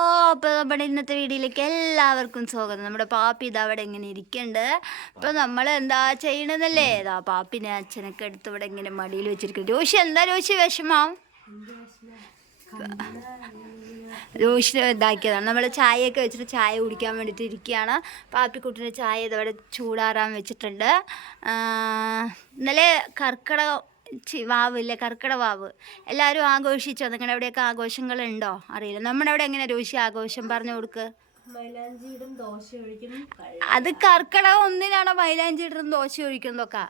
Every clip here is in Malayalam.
ഓ അപ്പോൾ നമ്മുടെ ഇന്നത്തെ വീഡിയോയിലേക്ക് എല്ലാവർക്കും സ്വാഗതം. നമ്മുടെ പാപ്പി ഇത് അവിടെ ഇങ്ങനെ ഇരിക്കുന്നുണ്ട് അപ്പോൾ നമ്മൾ എന്താ ചെയ്യണമെന്നല്ലേ ഇതാ പാപ്പിനെ അച്ഛനൊക്കെ എടുത്ത് ഇവിടെ ഇങ്ങനെ മടിയിൽ വെച്ചിരിക്കും രോഷി എന്താ രോഷി വിഷമം? രോഷിനെ ഇതാക്കിയതാണ്. നമ്മൾ ചായയൊക്കെ വെച്ചിട്ട് ചായ കുടിക്കാൻ വേണ്ടിയിട്ട് ഇരിക്കുകയാണ്. പാപ്പിക്കുട്ടിന് ചായ ഇതവിടെ ചൂടാറാൻ വെച്ചിട്ടുണ്ട്. ഇന്നലെ കർക്കിടക ചി വാവ് ഇല്ലേ? കർക്കിടക വാവ്. എല്ലാവരും ആഘോഷിച്ചോ? നിങ്ങളുടെ അവിടെയൊക്കെ ആഘോഷങ്ങളുണ്ടോ? അറിയില്ല. നമ്മുടെ അവിടെ എങ്ങനെ രോഷി ആഘോഷം? പറഞ്ഞു കൊടുക്ക്. അത് കർക്കിടക ഒന്നിനാണോ മൈലാഞ്ചി ഇടുന്ന ദോശ ഒഴിക്കുന്നതൊക്കെ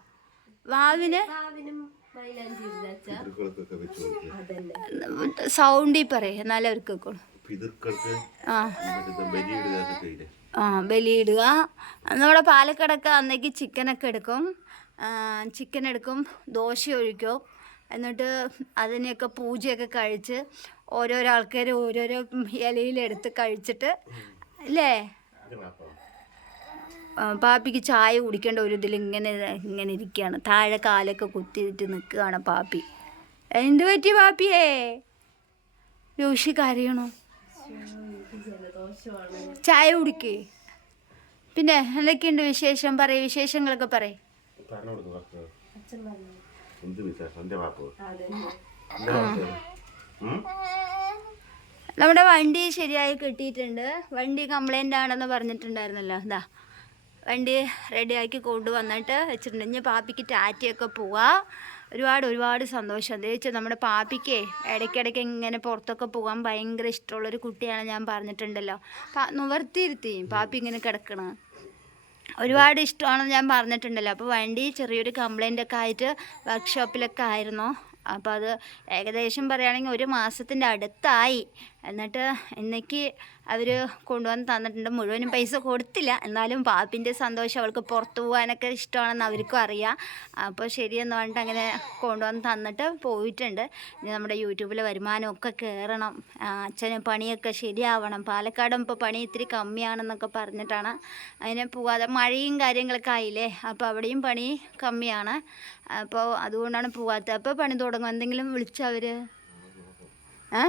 വാവിന് സൗണ്ടി സൗണ്ടിൽ പറയും. എന്നാലേ അവർക്ക് ആ ബലിയിടുക. നമ്മുടെ പാലക്കടക്ക അന്നേക്ക് ചിക്കനൊക്കെ എടുക്കും. ചിക്കൻ എടുക്കും ദോശ ഒഴിക്കും. എന്നിട്ട് അതിനെയൊക്കെ പൂജയൊക്കെ കഴിച്ച് ഓരോരോ ആൾക്കാർ ഓരോരോ ഇലയിലെടുത്ത് കഴിച്ചിട്ട് അല്ലേ? പാപ്പിക്ക് ചായ കുടിക്കേണ്ട ഒരു ഇതിൽ ഇങ്ങനെ ഇങ്ങനെ ഇരിക്കുകയാണ് താഴെ കാലൊക്കെ കുത്തിയിട്ട് നിൽക്കുകയാണ് പാപ്പി. എന്ത് പറ്റി പാപ്പിയേ? രോഷി കരയണോ? ചായ കുടിക്കേ. പിന്നെ എന്തൊക്കെയുണ്ട് വിശേഷം? പറയ് വിശേഷങ്ങളൊക്കെ പറയ്. കുറച്ച് പറഞ്ഞു. എന്ത് വിശേഷം എന്റെ വാപ്പ് എന്താ? നമ്മുടെ വണ്ടി ശരിയായി കിട്ടിയിട്ടുണ്ട്. വണ്ടി കംപ്ലൈന്റ് ആണെന്ന് പറഞ്ഞിട്ടുണ്ടായിരുന്നല്ലോ. ഇതാ വണ്ടി റെഡിയാക്കി കൊണ്ടുവന്നിട്ട് വെച്ചിട്ടുണ്ട്. ഇനി പാപ്പിക്ക് ടാറ്റയൊക്കെ പോവാ. ഒരുപാട് ഒരുപാട് സന്തോഷം. എന്താ വെച്ചാൽ നമ്മുടെ പാപ്പിക്ക് ഇടയ്ക്കിടയ്ക്ക് ഇങ്ങനെ പുറത്തൊക്കെ പോകാൻ ഭയങ്കര ഇഷ്ടമുള്ളൊരു കുട്ടിയാണ് ഞാൻ പറഞ്ഞിട്ടുണ്ടല്ലോ. പാ നിവർത്തിയിരുത്തി. പാപ്പി ഇങ്ങനെ കിടക്കണ. ഒരുപാട് ഇഷ്ടമാണെന്ന് ഞാൻ പറഞ്ഞിട്ടുണ്ടല്ലോ. അപ്പോൾ വണ്ടി ചെറിയൊരു കംപ്ലൈന്റ് ഒക്കെ ആയിട്ട് വർക്ക്ഷോപ്പിലൊക്കെ ആയിരുന്നു. അപ്പോൾ അത് ഏകദേശം പറയുകയാണെങ്കിൽ ഒരു മാസത്തിന്റെ അടുത്തായി. എന്നിട്ട് ഇന്നേക്ക് അവർ കൊണ്ടുവന്ന് തന്നിട്ടുണ്ട്. മുഴുവനും പൈസ കൊടുത്തില്ല. എന്നാലും പാപ്പിന്റെ സന്തോഷം അവൾക്ക് പുറത്തു പോകാനൊക്കെ ഇഷ്ടമാണെന്ന് അവർക്കും അറിയാം. അപ്പോൾ ശരിയെന്ന് പറഞ്ഞിട്ട് അങ്ങനെ കൊണ്ടുവന്ന് തന്നിട്ട് പോയിട്ടുണ്ട്. ഇനി നമ്മുടെ യൂട്യൂബിൽ വരുമാനമൊക്കെ കയറണം. അച്ഛന് പണിയൊക്കെ ശരിയാവണം. പാലക്കാടും ഇപ്പോൾ പണി ഇത്തിരി കമ്മിയാണെന്നൊക്കെ പറഞ്ഞിട്ടാണ് അതിനെ പോവാതെ മഴയും കാര്യങ്ങളൊക്കെ ആയില്ലേ? അപ്പോൾ അവിടെയും പണി കമ്മിയാണ്. അപ്പോൾ അതുകൊണ്ടാണ് പോവാത്തത്. അപ്പോൾ പണി തുടങ്ങും. എന്തെങ്കിലും വിളിച്ചവർ അവർ ഏ?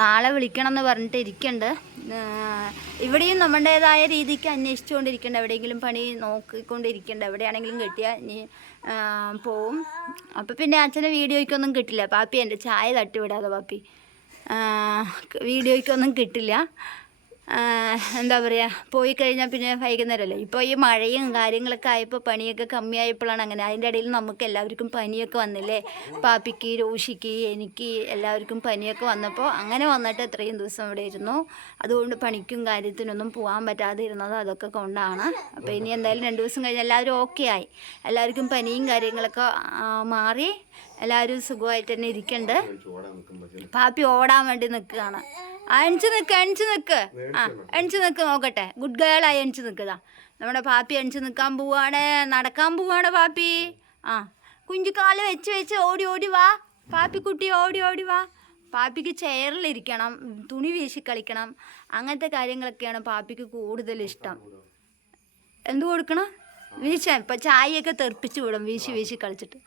നാളെ വിളിക്കണം എന്ന് പറഞ്ഞിട്ട് ഇരിക്കണ്ട്. ഇവിടെയും നമ്മുടേതായ രീതിക്ക് അന്വേഷിച്ചുകൊണ്ടിരിക്കണ്ട. എവിടെയെങ്കിലും പണി നോക്കിക്കൊണ്ടിരിക്കണ്ട. എവിടെയാണെങ്കിലും കിട്ടിയാൽ ഇനി പോവും. അപ്പോൾ പിന്നെ അച്ഛനെ വീഡിയോയ്ക്കൊന്നും കിട്ടില്ല. പാപ്പി എന്റെ ചായ തട്ടിവിടാതെ പാപ്പി. വീഡിയോയ്ക്കൊന്നും കിട്ടില്ല. എന്താ പറയുക പോയി കഴിഞ്ഞാൽ പിന്നെ വൈകുന്നേരമല്ലേ ഇപ്പോൾ ഈ മഴയും കാര്യങ്ങളൊക്കെ ആയപ്പോൾ പണിയൊക്കെ കമ്മിയായപ്പോഴാണ് അങ്ങനെ. അതിന്റെ ഇടയിൽ നമുക്ക് എല്ലാവർക്കും പനിയൊക്കെ വന്നില്ലേ? പാപ്പിക്ക് രോഷിക്ക് എനിക്ക് എല്ലാവർക്കും പനിയൊക്കെ വന്നപ്പോൾ അങ്ങനെ വന്നിട്ട് ഇത്രയും ദിവസം ഇവിടെ ഇരുന്നു. അതുകൊണ്ട് പണിക്കും കാര്യത്തിനൊന്നും പോകാൻ പറ്റാതെ ഇരുന്നത് അതൊക്കെ കൊണ്ടാണ്. അപ്പോൾ ഇനി എന്തായാലും രണ്ട് ദിവസം കഴിഞ്ഞ് എല്ലാവരും ഓക്കെ ആയി. എല്ലാവർക്കും പനിയും കാര്യങ്ങളൊക്കെ മാറി. എല്ലാവരും സുഖമായിട്ട് തന്നെ ഇരിക്കുന്നുണ്ട് പാപ്പി ഓടാൻ വേണ്ടി നിൽക്കുകയാണ്. ആ എണിച്ച് നിൽക്ക് എണിച്ച് നിൽക്ക് ആ എണിച്ച് നിൽക്ക് നോക്കട്ടെ. ഗുഡ് ഗേളായി അണിച്ചു നിൽക്കതാ നമ്മുടെ പാപ്പി അണിച്ചു നിൽക്കാൻ പോവാണ്. നടക്കാൻ പോവാണ് പാപ്പി. ആ കുഞ്ചുകാൽ വെച്ച് വെച്ച് ഓടി ഓടി വാ. പാപ്പി കുട്ടി ഓടി ഓടി വാ. പാപ്പിക്ക് ചെയറിലിരിക്കണം തുണി വീശി കളിക്കണം. അങ്ങനത്തെ കാര്യങ്ങളൊക്കെയാണ് പാപ്പിക്ക് കൂടുതൽ ഇഷ്ടം. എന്ത് കൊടുക്കണം? വീശാൻ. ഇപ്പം ചായയൊക്കെ തെറിപ്പിച്ച് വിടും വീശി വീശി കളിച്ചിട്ട്.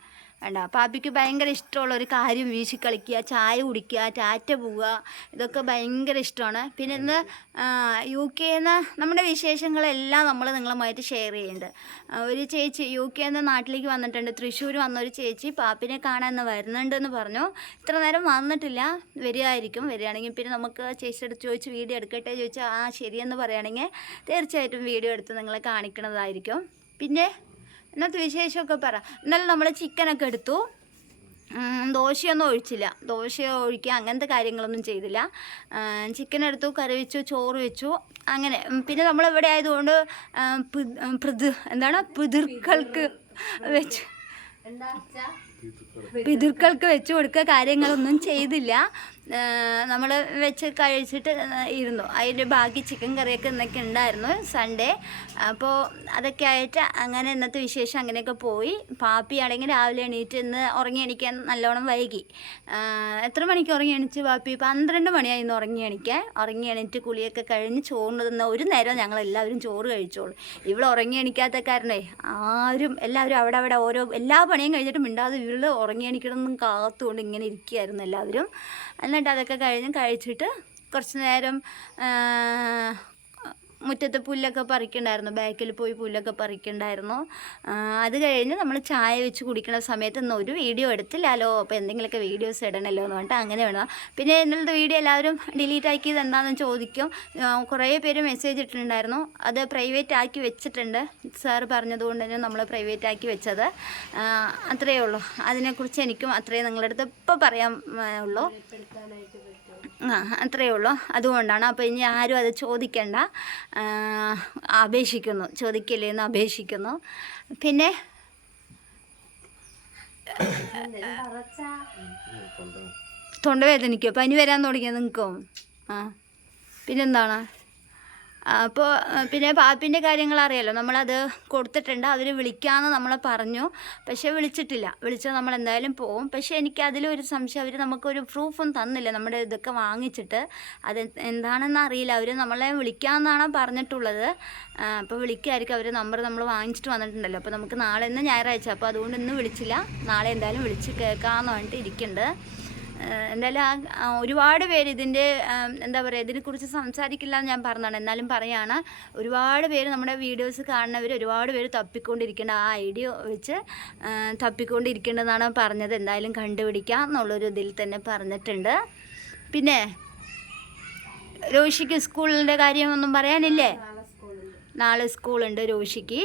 വേണ്ട പാപ്പിക്ക് ഭയങ്കര ഇഷ്ടമുള്ള ഒരു കാര്യം വീശി കളിക്കുക ചായ കുടിക്കുക ടാറ്റ പോവുക ഇതൊക്കെ ഭയങ്കര ഇഷ്ടമാണ്. പിന്നെ ഇന്ന് യു കെന്ന് നമ്മുടെ വിശേഷങ്ങളെല്ലാം നമ്മൾ നിങ്ങളുമായിട്ട് ഷെയർ ചെയ്യുന്നുണ്ട്. ഒരു ചേച്ചി യു കെ എന്ന നാട്ടിലേക്ക് വന്നിട്ടുണ്ട്. തൃശ്ശൂർ വന്ന ഒരു ചേച്ചി പാപ്പിനെ കാണാൻ വരുന്നുണ്ട് വരുന്നുണ്ടെന്ന് പറഞ്ഞു. ഇത്ര നേരം വന്നിട്ടില്ല. വരികയായിരിക്കും. വരികയാണെങ്കിൽ പിന്നെ നമുക്ക് ചേച്ചി എടുത്ത് ചോദിച്ച് വീഡിയോ എടുക്കട്ടെ ചോദിച്ചാൽ ആ ശരിയെന്ന് പറയുകയാണെങ്കിൽ തീർച്ചയായിട്ടും വീഡിയോ എടുത്ത് നിങ്ങളെ കാണിക്കുന്നതായിരിക്കും പിന്നെ ഇന്നത്തെ വിശേഷമൊക്കെ പറ. ഇന്നലെ നമ്മൾ ചിക്കനൊക്കെ എടുത്തു. ദോശയൊന്നും ഒഴിച്ചില്ല. ദോശ ഒഴിക്കുക അങ്ങനത്തെ കാര്യങ്ങളൊന്നും ചെയ്തില്ല. ചിക്കൻ എടുത്തു കറി വെച്ചു ചോറ് വെച്ചു. അങ്ങനെ. പിന്നെ നമ്മളിവിടെ ആയതുകൊണ്ട് ആ, പി- എന്താണ്? പിതൃക്കൾക്ക് വെച്ച്. പിതൃക്കൾക്ക് വെച്ചു കൊടുക്കുക കാര്യങ്ങളൊന്നും ചെയ്തില്ല. നമ്മൾ വെച്ച് കഴിച്ചിട്ട് ഇരുന്നു. അതിന്റെ ബാക്കി ചിക്കൻ കറിയൊക്കെ ഇന്നൊക്കെ ഉണ്ടായിരുന്നു സൺഡേ അപ്പോൾ അതൊക്കെ ആയിട്ട് അങ്ങനെ ഇന്നത്തെ വിശേഷം അങ്ങനെയൊക്കെ പോയി. പാപ്പി പാപ്പിയാണെങ്കിൽ രാവിലെ എണീറ്റ് ഇന്ന് ഉറങ്ങി എണീക്കാൻ നല്ലോണം വൈകി. എത്ര മണിക്ക് ഉറങ്ങി എണീച്ച് പാപ്പി? പന്ത്രണ്ട് മണിയായി ഇന്ന് ഉറങ്ങി എണീക്കാൻ. ഉറങ്ങി എണീറ്റ് കുളിയൊക്കെ കഴിഞ്ഞ് ചോറിന് തിന്ന ഒരു നേരം ഞങ്ങൾ എല്ലാവരും ചോറ് കഴിച്ചോളൂ. ഇവിടെ ഉറങ്ങി എണീക്കാത്ത കാരണേ ആരും എല്ലാവരും അവിടെ അവിടെ ഓരോ എല്ലാ പണിയും കഴിഞ്ഞിട്ട് മിണ്ടാതെ വീട്ടിൽ ഉറങ്ങി എണീക്കണമെന്നും കാത്തുകൊണ്ട് ഇങ്ങനെ ഇരിക്കുകയായിരുന്നു എല്ലാവരും. എന്നിട്ട് എന്നിട്ട് അതൊക്കെ കഴിഞ്ഞ് കഴിച്ചിട്ട് കുറച്ച് നേരം മുറ്റത്ത് പുല്ലൊക്കെ പറിക്കണ്ടായിരുന്നു. ബാക്കിൽ പോയി പുല്ലൊക്കെ പറിക്കണ്ടായിരുന്നു. അത് കഴിഞ്ഞ് നമ്മൾ ചായ വെച്ച് കുടിക്കുന്ന സമയത്ത് ഇന്ന് ഒരു വീഡിയോ എടുത്തില്ലല്ലോ. അപ്പോൾ എന്തെങ്കിലുമൊക്കെ വീഡിയോസ് ഇടണല്ലോ എന്ന് പറഞ്ഞിട്ട് അങ്ങനെ വേണം പിന്നെ ഇന്നലത്തെ വീഡിയോ എല്ലാവരും ഡിലീറ്റ് ആക്കിയത് എന്താണെന്ന് ചോദിക്കും. കുറേ പേര് മെസ്സേജ് ഇട്ടിട്ടുണ്ടായിരുന്നു. അത് പ്രൈവറ്റ് ആക്കി വെച്ചിട്ടുണ്ട്. സാർ പറഞ്ഞതുകൊണ്ട് തന്നെ നമ്മൾ പ്രൈവറ്റ് ആക്കി വെച്ചത്. അത്രയേ ഉള്ളൂ. അതിനെക്കുറിച്ച് എനിക്കും അത്രയേ നിങ്ങളുടെ അടുത്ത് ഇപ്പോൾ പറയാൻ ഉള്ളൂ. ആ അത്രയേ ഉള്ളൂ. അതുകൊണ്ടാണ് അപ്പോൾ ഇനി ആരും അത് ചോദിക്കണ്ട. അപേക്ഷിക്കുന്നു. ചോദിക്കില്ലേ എന്ന് അപേക്ഷിക്കുന്നു. പിന്നെ? തൊണ്ടവേദനിക്കോ? പനി വരാൻ തുടങ്ങിയോ നിങ്ങൾക്കും? ആ പിന്നെന്താണ്? അപ്പോൾ പിന്നെ പാപ്പിന്റെ കാര്യങ്ങൾ അറിയാലോ. നമ്മളത് കൊടുത്തിട്ടുണ്ട്. അവർ വിളിക്കാമെന്ന് നമ്മളെ പറഞ്ഞു. പക്ഷേ വിളിച്ചിട്ടില്ല. വിളിച്ചാൽ നമ്മൾ എന്തായാലും പോകും പക്ഷേ എനിക്ക് അതിലൊരു സംശയം. അവർ നമുക്കൊരു പ്രൂഫും തന്നില്ല. നമ്മുടെ ഇതൊക്കെ വാങ്ങിച്ചിട്ട്. അത് എന്താണെന്ന് അറിയില്ല. അവർ നമ്മളെ വിളിക്കാമെന്നാണ് പറഞ്ഞിട്ടുള്ളത്. അപ്പോൾ വിളിക്കുമായിരിക്കും അവർ നമ്പർ നമ്മൾ വാങ്ങിച്ചിട്ട് വന്നിട്ടുണ്ടല്ലോ. അപ്പോൾ നമുക്ക് നാളെ ഇന്ന് ഞായറാഴ്ച. അപ്പോൾ അതുകൊണ്ട് ഇന്ന് വിളിച്ചില്ല. നാളെ എന്തായാലും വിളിച്ച് കേൾക്കാമെന്ന് പറഞ്ഞിട്ട് ഇരിക്കുന്നുണ്ട് എന്തായാലും ഒരുപാട് പേര് ഇതിന്റെ എന്താ പറയുക ഇതിനെക്കുറിച്ച് സംസാരിക്കില്ല എന്ന് ഞാൻ പറഞ്ഞതാണ്. എന്നാലും പറയാണ് ഒരുപാട് പേര് നമ്മുടെ വീഡിയോസ് കാണുന്നവർ ഒരുപാട് പേര് തപ്പിക്കൊണ്ടിരിക്കേണ്ട ആ ഐഡിയ വെച്ച് തപ്പിക്കൊണ്ടിരിക്കേണ്ടതെന്നാണ് പറഞ്ഞത്. എന്തായാലും കണ്ടുപിടിക്കാം എന്നുള്ളൊരു ഇതിൽ തന്നെ പറഞ്ഞിട്ടുണ്ട്. പിന്നെ രോഷിക്ക് സ്കൂളിന്റെ കാര്യമൊന്നും പറയാനില്ലേ? നാളെ സ്കൂളുണ്ട് രോഷിക്ക്.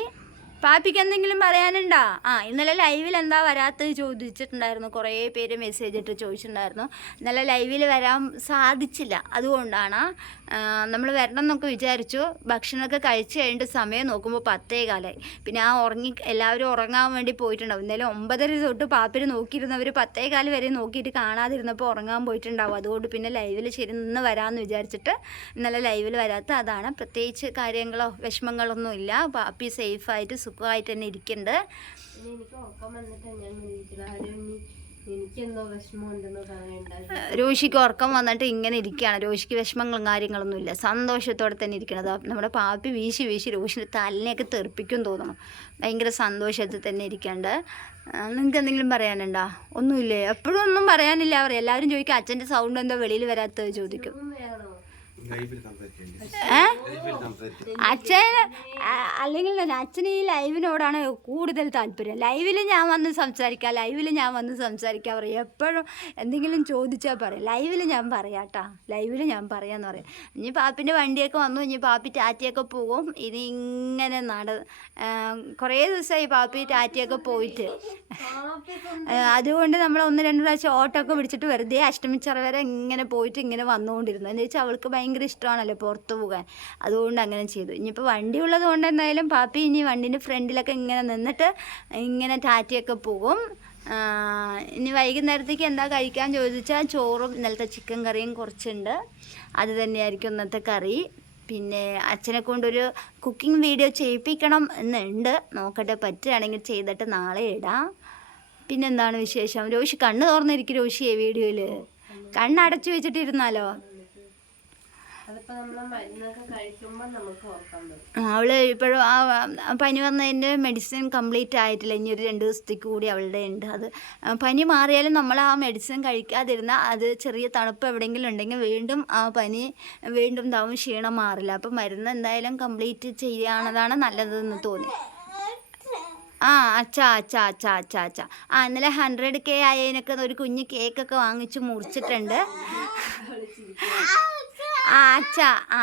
പാപ്പിക്ക് എന്തെങ്കിലും പറയാനുണ്ടോ? ആ ഇന്നലെ ലൈവിൽ എന്താ വരാത്തത് ചോദിച്ചിട്ടുണ്ടായിരുന്നു. കുറേ പേര് മെസ്സേജ് ഇട്ട് ചോദിച്ചിട്ടുണ്ടായിരുന്നു. ഇന്നലെ ലൈവിൽ വരാൻ സാധിച്ചില്ല. അതുകൊണ്ടാണ് നമ്മൾ വരണം എന്നൊക്കെ വിചാരിച്ചു. ഭക്ഷണമൊക്കെ കഴിച്ച് കഴിഞ്ഞിട്ട് സമയം നോക്കുമ്പോൾ പത്തേ കാലായി പിന്നെ ആ ഉറങ്ങി എല്ലാവരും ഉറങ്ങാൻ വേണ്ടി പോയിട്ടുണ്ടാവും. ഇന്നലെ ഒമ്പതര തൊട്ട് പാപ്പിന് നോക്കിയിരുന്നവർ പത്തേ കാൽ വരെ നോക്കിയിട്ട് കാണാതിരുന്നപ്പോൾ ഉറങ്ങാൻ പോയിട്ടുണ്ടാവും. അതുകൊണ്ട് പിന്നെ ലൈവിൽ ശരി നിന്ന് വരാമെന്ന് വിചാരിച്ചിട്ട് ഇന്നലെ ലൈവിൽ വരാത്ത അതാണ്. പ്രത്യേകിച്ച് കാര്യങ്ങളോ വിഷമങ്ങളൊന്നും ഇല്ല. പാപ്പി സേഫായിട്ട് സുഖമായിട്ട് തന്നെ ഇരിക്കുന്നുണ്ട് എനിക്ക് ഉറക്കം വന്നിട്ട് ഞാൻ രോഷിക്ക് ഉറക്കം വന്നിട്ട് ഇങ്ങനെ ഇരിക്കുകയാണ്. രോഷിക്ക് വിഷമങ്ങളും കാര്യങ്ങളൊന്നും ഇല്ല. സന്തോഷത്തോടെ തന്നെ ഇരിക്കണത്. നമ്മുടെ പാപ്പി വീശി വീശി രോഷിന്റെ തലനെയൊക്കെ തെറിപ്പിക്കും തോന്നണം ഭയങ്കര സന്തോഷത്തിൽ തന്നെ ഇരിക്കേണ്ട. നിങ്ങൾക്ക് എന്തെങ്കിലും പറയാനുണ്ടോ? ഒന്നുമില്ലേ? എപ്പോഴും ഒന്നും പറയാനില്ല. അവർ എല്ലാവരും ചോദിക്കും അച്ഛന്റെ സൗണ്ട് എന്തോ വെളിയിൽ വരാത്തത് ചോദിക്കും. അച്ഛൻ അല്ലെങ്കിൽ തന്നെ അച്ഛന് ഈ ലൈവിനോടാണ് കൂടുതൽ താല്പര്യം. ലൈവിൽ ഞാൻ വന്ന് സംസാരിക്കാം ലൈവിൽ ഞാൻ വന്ന് സംസാരിക്കാൻ പറയും. എപ്പോഴും എന്തെങ്കിലും ചോദിച്ചാൽ പറയും. ലൈവിൽ ഞാൻ പറയാം കേട്ടോ ലൈവിൽ ഞാൻ പറയാമെന്ന് പറയും. ഇനി പാപ്പിന്റെ വണ്ടിയൊക്കെ വന്നു ഇനി പാപ്പി ടാറ്റിയൊക്കെ പോകും. ഇനി ഇങ്ങനെ നട കുറേ ദിവസമായി പാപ്പി ടാറ്റിയൊക്കെ പോയിട്ട്. അതുകൊണ്ട് നമ്മൾ ഒന്ന് രണ്ട് പ്രാവശ്യം ഓട്ടോ ഒക്കെ പിടിച്ചിട്ട് വെറുതെ അഷ്ടമിച്ചറ വരെ ഇങ്ങനെ പോയിട്ട് ഇങ്ങനെ വന്നുകൊണ്ടിരുന്നു. എന്ന് വെച്ചാൽ അവൾക്ക് ഭയങ്കര ഇഷ്ടമാണല്ലോ പുറത്ത് പോകാൻ. അതുകൊണ്ട് അങ്ങനെ ചെയ്തു. ഇനിയിപ്പോൾ വണ്ടി ഉള്ളത് കൊണ്ട് എന്തായാലും പാപ്പി ഇനി വണ്ടീന്റെ ഫ്രണ്ടിലൊക്കെ ഇങ്ങനെ നിന്നിട്ട് ഇങ്ങനെ ടാറ്റിയൊക്കെ പോകും. ഇനി വൈകുന്നേരത്തേക്ക് എന്താ കഴിക്കാൻ ചോദിച്ചാൽ ചോറും ഇന്നലത്തെ ചിക്കൻ കറിയും കുറച്ചുണ്ട്. അത് തന്നെയായിരിക്കും ഇന്നത്തെ കറി. പിന്നെ അച്ഛനെ കൊണ്ടൊരു കുക്കിംഗ് വീഡിയോ ചെയ്യിപ്പിക്കണം എന്നുണ്ട്. നോക്കട്ടെ പറ്റുകയാണെങ്കിൽ ചെയ്തിട്ട് നാളെ ഇടാം. പിന്നെന്താണ് വിശേഷം? രോഷി കണ്ണ് തുറന്നിരിക്കും രോഷിയെ വീഡിയോയിൽ കണ്ണടച്ചു വെച്ചിട്ടിരുന്നാലോ അതിപ്പോ നമ്മൾ മരുന്നൊക്കെ കഴിക്കുമ്പോ നമുക്ക് ഉറക്കം വരും ആ, അവൾ ഇപ്പോഴും ആ പനി വന്നതിന്റെ മെഡിസിൻ കംപ്ലീറ്റ് ആയിട്ടില്ല. ഇനി ഒരു രണ്ട് ദിവസത്തേക്ക് കൂടി അവളുടെ ഉണ്ട്. അത് പനി മാറിയാലും നമ്മൾ ആ മെഡിസിൻ കഴിക്കാതിരുന്നാൽ അത് ചെറിയ തണുപ്പ് എവിടെയെങ്കിലും ഉണ്ടെങ്കിൽ വീണ്ടും ആ പനി വീണ്ടും ഇതാവും ക്ഷീണം മാറില്ല. അപ്പം മരുന്ന് എന്തായാലും കംപ്ലീറ്റ് ചെയ്യുകയാണതാണ് നല്ലതെന്ന് തോന്നി. ആ അച്ഛാ അച്ഛാ അച്ഛാ അച്ഛാ അച്ഛാ. ആ ഇന്നലെ ഹൺഡ്രഡ് കെ ആയതിനൊക്കെ ഒരു കുഞ്ഞ് കേക്കൊക്കെ വാങ്ങിച്ച് മുറിച്ചിട്ടുണ്ട്. ആച്ച ആ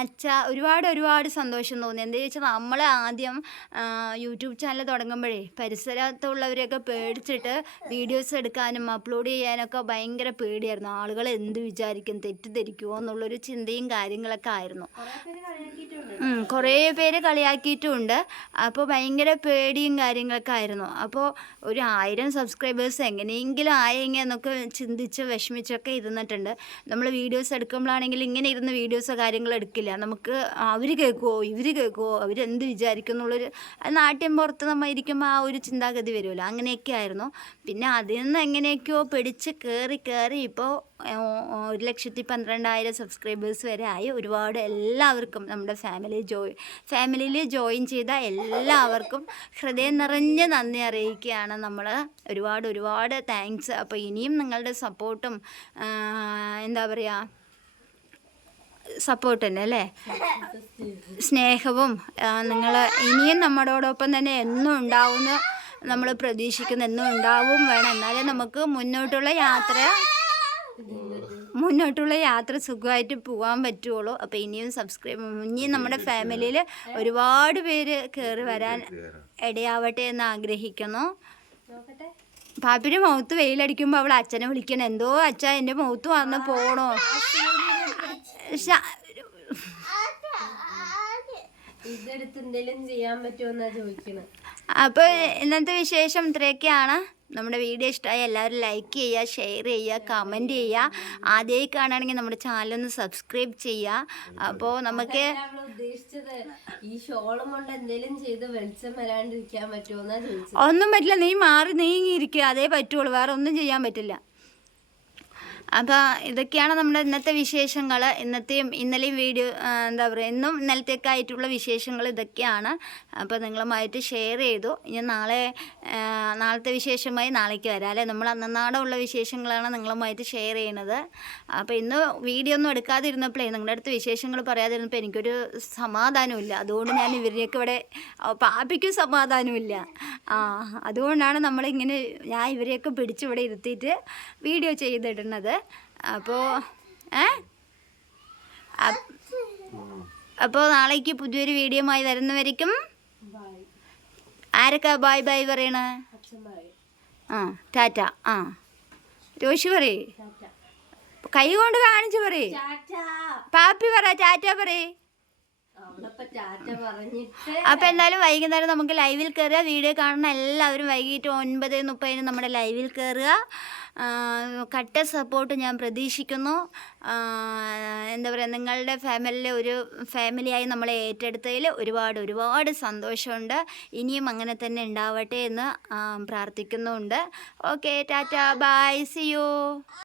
അച്ഛാ ഒരുപാട് ഒരുപാട് സന്തോഷം തോന്നി. എന്താ ചോദിച്ചാൽ നമ്മൾ ആദ്യം യൂട്യൂബ് ചാനൽ തുടങ്ങുമ്പോഴേ പരിസരത്തുള്ളവരെയൊക്കെ പേടിച്ചിട്ട് വീഡിയോസ് എടുക്കാനും അപ്ലോഡ് ചെയ്യാനൊക്കെ ഭയങ്കര പേടിയായിരുന്നു. ആളുകൾ എന്ത് വിചാരിക്കും തെറ്റിദ്ധരിക്കുമോ എന്നുള്ളൊരു ചിന്തയും കാര്യങ്ങളൊക്കെ ആയിരുന്നു. കുറേ പേര് കളിയാക്കിയിട്ടുമുണ്ട് അപ്പോൾ ഭയങ്കര പേടിയും കാര്യങ്ങളൊക്കെ ആയിരുന്നു. അപ്പോൾ ഒരു ആയിരം സബ്സ്ക്രൈബേഴ്സ് എങ്ങനെയെങ്കിലും ആയെങ്കിൽ എന്നൊക്കെ ചിന്തിച്ച് വിഷമിച്ചൊക്കെ ഇരുന്നിട്ടുണ്ട്. നമ്മൾ വീഡിയോസ് എടുക്കുമ്പോഴാണെങ്കിൽ ഇങ്ങനെ ഇരുന്ന് വീഡിയോസോ കാര്യങ്ങളോ എടുക്കില്ല. നമുക്ക് അവർ കേൾക്കുമോ ഇവർ കേൾക്കുമോ അവരെന്ത് വിചാരിക്കും എന്നുള്ളൊരു നാട്യം പുറത്ത് നമ്മൾ ഇരിക്കുമ്പോൾ ആ ഒരു ചിന്താഗതി വരുമല്ലോ അങ്ങനെയൊക്കെ ആയിരുന്നു. പിന്നെ അതിൽ നിന്ന് എങ്ങനെയൊക്കെയോ പിടിച്ച് കയറി കയറി ഇപ്പോൾ ഒരു ലക്ഷത്തി പന്ത്രണ്ടായിരം സബ്സ്ക്രൈബേഴ്സ് വരെ ആയി. ഒരുപാട് എല്ലാവർക്കും നമ്മുടെ ഫാമിലി ജോയി ഫാമിലിയിൽ ജോയിൻ ചെയ്ത എല്ലാവർക്കും ഹൃദയം നിറഞ്ഞ നന്ദി അറിയിക്കുകയാണ് നമ്മൾ ഒരുപാട് ഒരുപാട് താങ്ക്സ്. അപ്പോൾ ഇനിയും നിങ്ങളുടെ സപ്പോർട്ടും എന്താ പറയുക സപ്പോർട്ട് തന്നെ അല്ലേ? സ്നേഹവും നിങ്ങൾ ഇനിയും നമ്മളോടൊപ്പം തന്നെ എന്നും ഉണ്ടാവുമെന്ന് നമ്മൾ പ്രതീക്ഷിക്കുന്ന. എന്നും ഉണ്ടാവും വേണം. എന്നാലേ നമുക്ക് മുന്നോട്ടുള്ള യാത്ര മുന്നോട്ടുള്ള യാത്ര സുഖമായിട്ട് പോകാൻ പറ്റുള്ളൂ. അപ്പോൾ ഇനിയും സബ്സ്ക്രൈബ് ഇനിയും നമ്മുടെ ഫാമിലിയിൽ ഒരുപാട് പേര് കയറി വരാൻ ഇടയാവട്ടെ എന്ന് ആഗ്രഹിക്കുന്നു. പാപ്പിന് മൗത്ത് വെയിലടിക്കുമ്പോൾ അവൾ അച്ഛനെ വിളിക്കണം. എന്തോ അച്ഛ എന്റെ മൗത്ത് വന്ന് പോണോ. ഇതെടുത്ത് എന്തെങ്കിലും ചെയ്യാൻ പറ്റുമോ എന്നാ ചോദിക്കണത് അപ്പോൾ ഇന്നത്തെ വിശേഷം ഇത്രയൊക്കെയാണ്. നമ്മുടെ വീഡിയോ ഇഷ്ടമായി എല്ലാവരും ലൈക്ക് ചെയ്യുക ഷെയർ ചെയ്യുക കമന്റ് ചെയ്യുക. ആദ്യമായി കാണുകയാണെങ്കിൽ നമ്മുടെ ചാനൽ ഒന്ന് സബ്സ്ക്രൈബ് ചെയ്യുക. അപ്പോൾ നമുക്ക് ഉദ്ദേശിച്ചത് ഈ ഷോളം കൊണ്ട് എന്തെങ്കിലും ചെയ്ത് വെളിച്ചം വരാണ്ടിരിക്കാൻ പറ്റുമോ ഒന്നും പറ്റില്ല. നീ മാറി നീങ്ങിയിരിക്കുക അതേ പറ്റുള്ളൂ. വേറെ ഒന്നും ചെയ്യാൻ പറ്റില്ല. അപ്പോൾ ഇതൊക്കെയാണ് നമ്മുടെ ഇന്നത്തെ വിശേഷങ്ങൾ ഇന്നത്തെയും ഇന്നലെയും വീഡിയോ എന്താ പറയുക ഇന്നും ഇന്നലത്തേക്ക് ആയിട്ടുള്ള വിശേഷങ്ങൾ ഇതൊക്കെയാണ്. അപ്പോൾ നിങ്ങളുമായിട്ട് ഷെയർ ചെയ്തു. ഇനി നാളെ നാളത്തെ വിശേഷമായി നാളേക്ക് വരാം അല്ലേ? നമ്മൾ അന്നന്നാടുള്ള വിശേഷങ്ങളാണ് നിങ്ങളുമായിട്ട് ഷെയർ ചെയ്യുന്നത് അപ്പോൾ ഇന്ന് വീഡിയോ ഒന്നും എടുക്കാതിരുന്നപ്പോഴേ നിങ്ങളുടെ അടുത്ത് വിശേഷങ്ങൾ പറയാതിരുന്നപ്പോൾ എനിക്കൊരു സമാധാനമില്ല അതുകൊണ്ട് ഞാൻ ഇവരെയൊക്കെ ഇവിടെ പാപ്പിക്കും സമാധാനമില്ല ആ അതുകൊണ്ടാണ് നമ്മളിങ്ങനെ ഞാൻ ഇവരെയൊക്കെ പിടിച്ചിവിടെ ഇരുത്തിയിട്ട് വീഡിയോ ചെയ്തിടുന്നത്. അപ്പോൾ ഏ? അപ്പോൾ നാളേക്ക് പുതിയൊരു ആയി വരുന്നവരിക്കും ആരൊക്കെ ബായ് ബായ് പറയണ? ആ ടാറ്റ. ആ. രോഷി പറയേ. കൈ കൊണ്ട് കാണിച്ചു പറയേ. പാപ്പി പറ ടാറ്റ പറയേ. അപ്പൊ എന്തായാലും വൈകുന്നേരം നമുക്ക് ലൈവിൽ കയറുക വീഡിയോ കാണുന്ന എല്ലാവരും വൈകിട്ട് ഒൻപത് മുപ്പതിന് നമ്മുടെ ലൈവിൽ കയറുക കട്ട സപ്പോർട്ട് ഞാൻ പ്രതീക്ഷിക്കുന്നു. എന്താ പറയുക നിങ്ങളുടെ ഫാമിലിയിലെ ഒരു ഫാമിലിയായി നമ്മളെ ഏറ്റെടുത്തതിൽ ഒരുപാട് ഒരുപാട് സന്തോഷമുണ്ട്. ഇനിയും അങ്ങനെ തന്നെ ഉണ്ടാവട്ടെ എന്ന് പ്രാർത്ഥിക്കുന്നുണ്ട്. Okay tata bye see you.